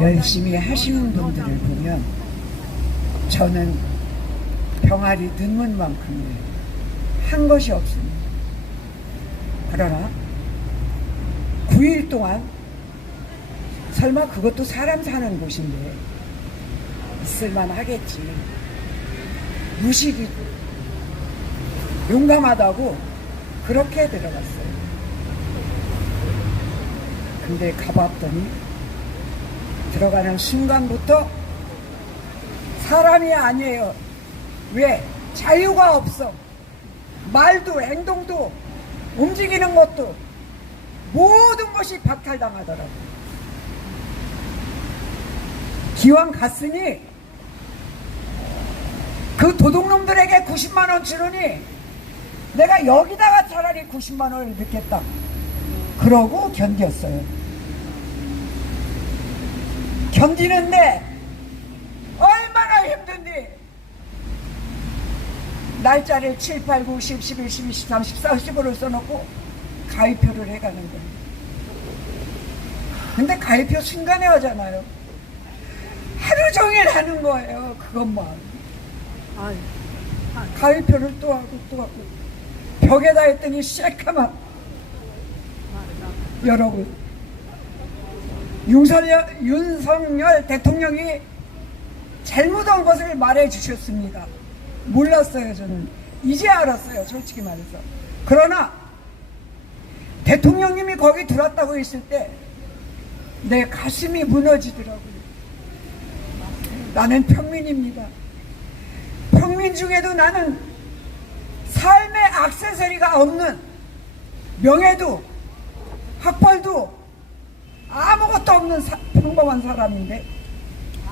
열심히 하시는 분들을 보면 저는 병아리 눈물 만큼 한 것이 없습니다. 그러나 9일 동안 설마 그것도 사람 사는 곳인데 있을만 하겠지. 무식이고 용감하다고 그렇게 들어갔어요. 근데 가봤더니 들어가는 순간부터 사람이 아니에요. 왜? 자유가 없어. 말도 행동도 움직이는 것도 모든 것이 박탈당하더라고. 기왕 갔으니 그 도둑놈들에게 90만 원 주느니 내가 여기다가 차라리 90만 원을 넣겠다. 그러고 견뎠어요. 견디는데 얼마나 힘든지. 날짜를 7, 8, 9, 10, 11, 12, 13, 14, 15를 써놓고 가위표를 해가는 거예요. 근데 가위표 순간에 하잖아요. 하루 종일 하는 거예요. 그것만. 가위표를 또 하고 또 하고 벽에다 했더니 새까만. 여러분, 윤석열 대통령이 잘못한 것을 말해 주셨습니다. 몰랐어요. 저는 이제 알았어요. 솔직히 말해서. 그러나 대통령님이 거기 들어왔다고 했을 때 내 가슴이 무너지더라고요. 나는 평민입니다. 평민 중에도 나는 삶의 액세서리가 없는, 명예도 학벌도 아무것도 없는 평범한 사람인데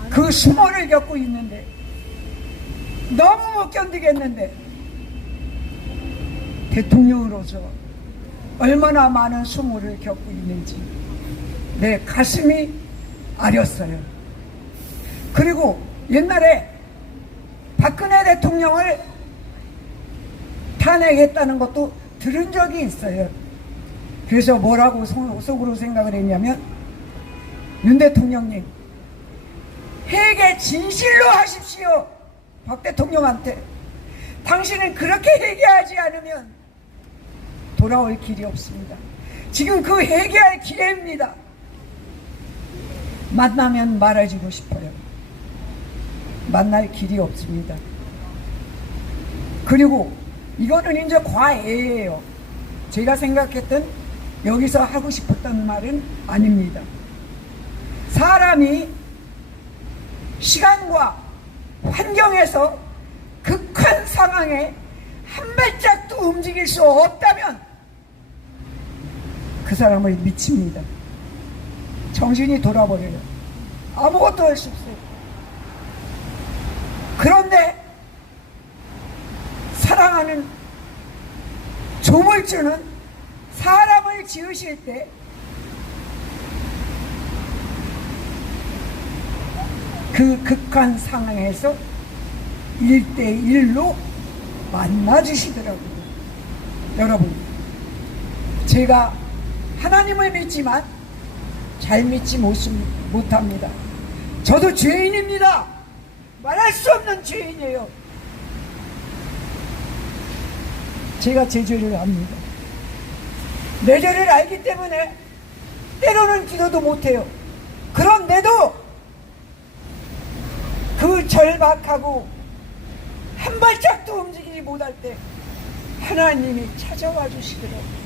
그 수모를 겪고 있는데 너무 못 견디겠는데 대통령으로서 얼마나 많은 수모를 겪고 있는지 내 가슴이 아렸어요. 그리고 옛날에 박근혜 대통령을 탄핵했다는 것도 들은 적이 있어요. 그래서 뭐라고 속으로 생각을 했냐면, 윤 대통령님 회개 진실로 하십시오. 박 대통령한테 당신은 그렇게 회개하지 않으면 돌아올 길이 없습니다. 지금 그 회개할 기회입니다. 만나면 말해주고 싶어요. 만날 길이 없습니다. 그리고 이거는 이제 과애예요. 제가 생각했던, 여기서 하고 싶었던 말은 아닙니다. 사람이 시간과 환경에서 극한 상황에 한 발짝도 움직일 수 없다면 그 사람을 미칩니다. 정신이 돌아버려요. 아무것도 할 수 없어요. 그런데 사랑하는 조물주는 사람을 지으실 때 그 극한 상황에서 1대1로 만나주시더라고요. 여러분, 제가 하나님을 믿지만 잘 믿지 못합니다. 저도 죄인입니다. 말할 수 없는 죄인이에요. 제가 제 죄를 압니다. 내 죄를 알기 때문에 때로는 기도도 못해요. 그런데도 그 절박하고 한 발짝도 움직이지 못할 때 하나님이 찾아와 주시더라고요.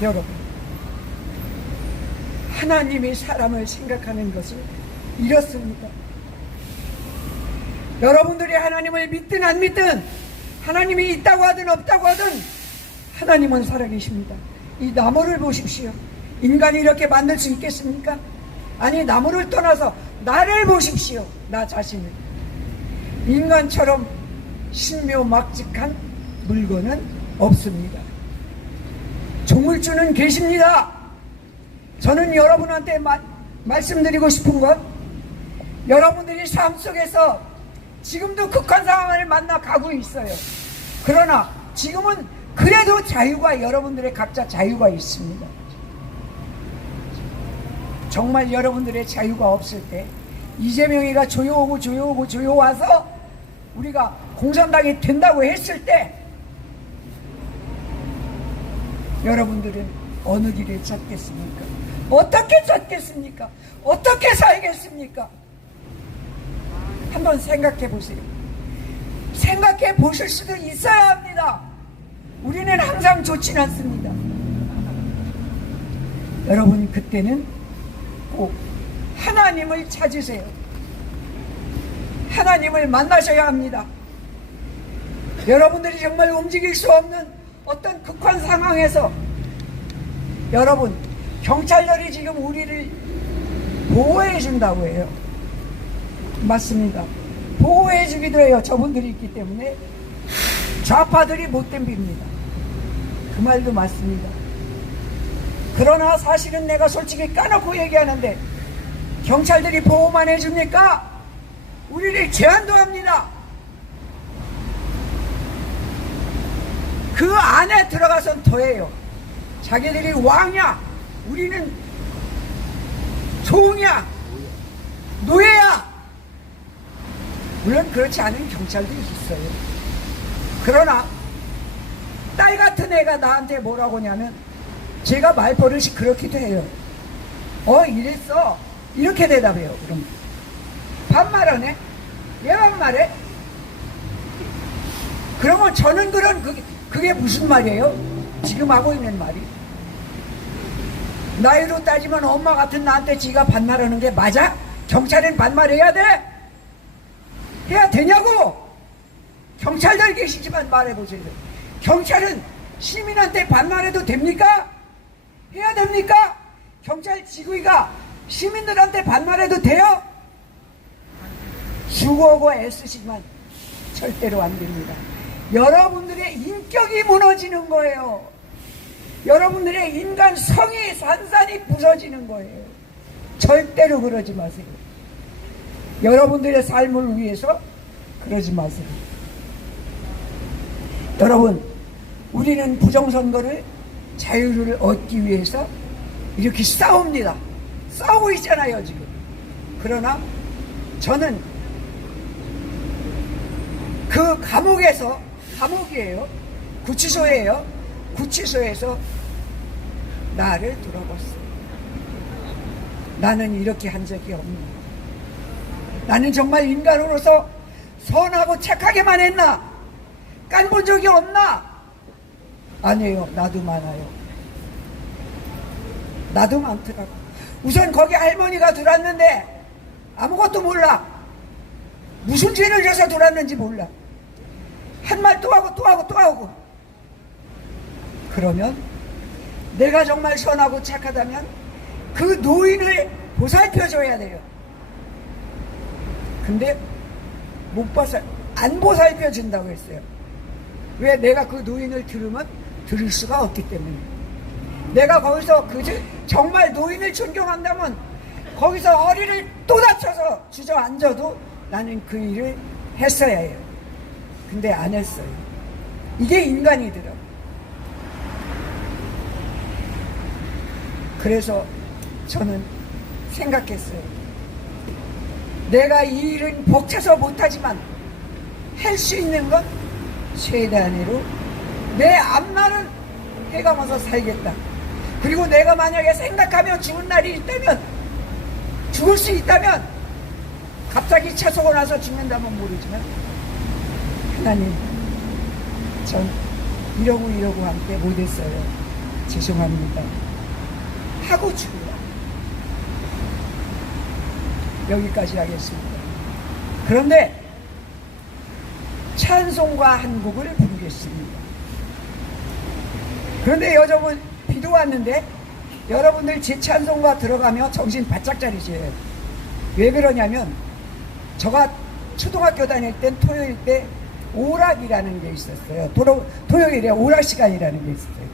여러분, 하나님이 사람을 생각하는 것은 이렇습니다. 여러분들이 하나님을 믿든 안 믿든, 하나님이 있다고 하든 없다고 하든 하나님은 살아계십니다. 이 나무를 보십시오. 인간이 이렇게 만들 수 있겠습니까? 아니, 나무를 떠나서 나를 보십시오. 나 자신을. 인간처럼 신묘막직한 물건은 없습니다. 조물주는 계십니다. 저는 여러분한테 말씀드리고 싶은 건, 여러분들이 삶 속에서 지금도 극한 상황을 만나 가고 있어요. 그러나 지금은 그래도 자유가, 여러분들의 각자 자유가 있습니다. 정말 여러분들의 자유가 없을 때 이재명이가 조여오고 와서 우리가 공산당이 된다고 했을 때 여러분들은 어느 길을 찾겠습니까? 어떻게 찾겠습니까? 어떻게 살겠습니까? 한번 생각해 보세요. 생각해 보실 수도 있어야 합니다. 우리는 항상 좋진 않습니다. 여러분, 그때는 꼭 하나님을 찾으세요. 하나님을 만나셔야 합니다. 여러분들이 정말 움직일 수 없는 어떤 극한 상황에서 여러분, 경찰들이 지금 우리를 보호해 준다고 해요. 맞습니다. 보호해 주기도 해요. 저분들이 있기 때문에. 좌파들이 못 덤빕니다. 그 말도 맞습니다. 그러나 사실은 내가 솔직히 까놓고 얘기하는데 경찰들이 보호만 해줍니까? 우리를 제한도 합니다. 그 안에 들어가선 더해요. 자기들이 왕이야, 우리는 종이야, 노예야. 물론 그렇지 않은 경찰들이 있어요. 그러나 딸 같은 애가 나한테 뭐라고 하냐면 제가 말버릇이 그렇기도 해요. 이랬어, 이렇게 대답해요. 그럼 반말하네? 왜 반말해? 그러면 저는 그게 무슨 말이에요? 지금 하고 있는 말이. 나이로 따지면 엄마 같은 나한테 지가 반말하는 게 맞아? 경찰은 반말해야 돼? 해야 되냐고? 경찰들 계시지만 말해보세요. 경찰은 시민한테 반말해도 됩니까? 해야 됩니까? 경찰 지구이가 시민들한테 반말해도 돼요? 수고하고 애쓰시지만 절대로 안 됩니다. 여러분들의 인격이 무너지는 거예요. 여러분들의 인간성이 산산이 부서지는 거예요. 절대로 그러지 마세요. 여러분들의 삶을 위해서 그러지 마세요. 여러분, 우리는 부정선거를, 자유를 얻기 위해서 이렇게 싸웁니다. 싸우고 있잖아요 지금. 그러나 저는 그 감옥에서, 감옥이에요, 구치소예요, 구치소에서 나를 돌아봤어요. 나는 이렇게 한 적이 없나? 나는 정말 인간으로서 선하고 착하게만 했나? 깐본 적이 없나? 아니에요. 나도 많아요. 나도 많더라고. 우선 거기 할머니가 들어왔는데 아무것도 몰라. 무슨 죄를 져서 들어왔는지 몰라. 한 말 또 하고 또 하고 또 하고. 그러면 내가 정말 선하고 착하다면 그 노인을 보살펴줘야 돼요. 근데 안 보살펴준다고 했어요. 왜? 내가 그 노인을 들으면 들을 수가 없기 때문에. 내가 거기서 정말 노인을 존경한다면 거기서 허리를 또 다쳐서 주저앉아도 나는 그 일을 했어야 해요. 근데 안 했어요. 이게 인간이더라고요. 그래서 저는 생각했어요. 내가 이 일은 벅차서 못하지만 할 수 있는 건 최대한으로 내 앞날은 해가면서 살겠다. 그리고 내가 만약에 생각하며 죽은 날이 있다면, 죽을 수 있다면, 갑자기 차 쏘고 나서 죽는다면 모르지만 하나님, 전 이러고 함께 못했어요. 죄송합니다. 하고 죽으라. 여기까지 하겠습니다. 그런데 찬송가 한 곡을 부르겠습니다. 그런데 여러분, 비도 왔는데 여러분들 제 찬송가 들어가면 정신 바짝 차리세요. 왜 그러냐면 제가 초등학교 다닐 땐 토요일 때 오락이라는 게 있었어요. 토요일에 오락 시간이라는 게 있었어요.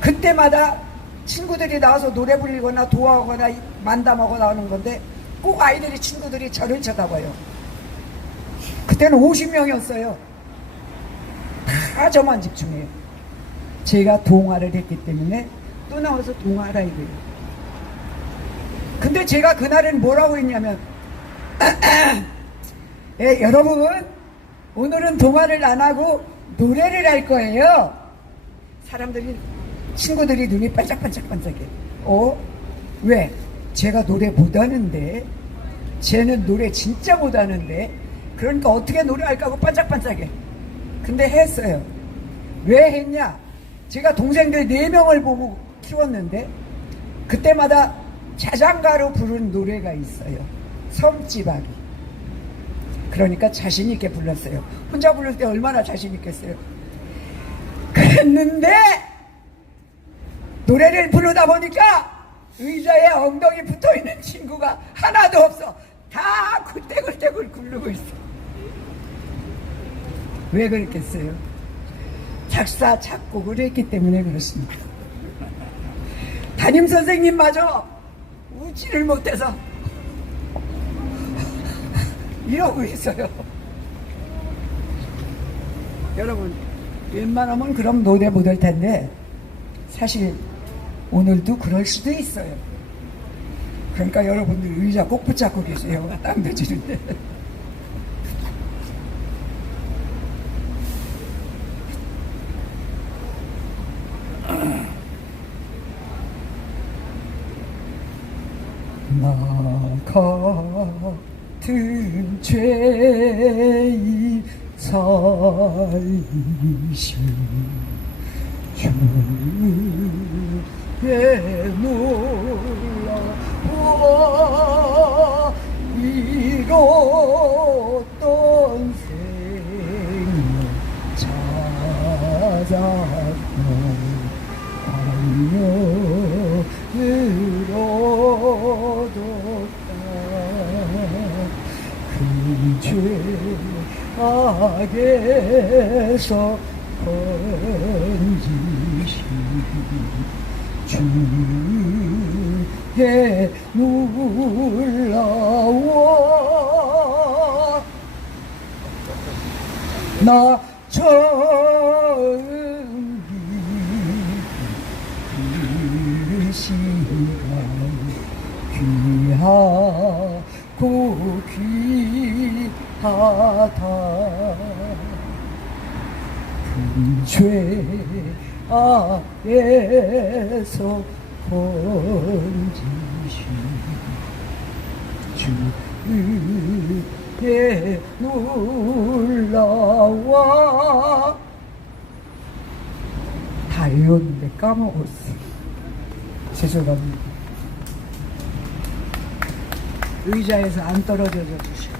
그때마다 친구들이 나와서 노래 부르거나 도와하거나 만담하고 나오는 건데 꼭 친구들이 저를 쳐다봐요. 그때는 50명이었어요. 다 저만 집중해요. 제가 동화를 했기 때문에 또 나와서 동화하라 이거예요. 근데 제가 그날은 뭐라고 했냐면 예, 여러분 오늘은 동화를 안 하고 노래를 할 거예요. 사람들이 친구들이 눈이 반짝반짝반짝해. 왜? 제가 노래 못하는데 쟤는 노래 진짜 못하는데 그러니까 어떻게 노래할까 하고 반짝반짝해. 근데 했어요. 왜 했냐? 제가 동생들 4명을 보고 키웠는데 그때마다 자장가로 부른 노래가 있어요. 섬지박이. 그러니까 자신 있게 불렀어요. 혼자 부를 때 얼마나 자신 있겠어요. 그랬는데 노래를 부르다 보니까 의자에 엉덩이 붙어있는 친구가 하나도 없어. 다 굴떼굴떼굴 굴르고 있어. 왜 그랬겠어요? 작사 작곡을 했기 때문에 그렇습니다. 담임선생님마저 웃지를 못해서 이러고 있어요. 여러분 웬만하면 그럼 노래 못할 텐데 사실 오늘도 그럴 수도 있어요. 그러니까 여러분들 의자 꼭 붙잡고 계세요. 땀도 지는데. 나 같은 죄인 살리신 주의 놀라워 이뤘던 생명 찾아서 광명을 얻었다. 그 죄악에서 건지신 주의 놀라워 나 처음 그 시간 귀하고 귀하다. 죄악에서 건지신 주의 놀라워 다 외웠는데 까먹었어. 죄송합니다. 의자에서 안 떨어져 주시고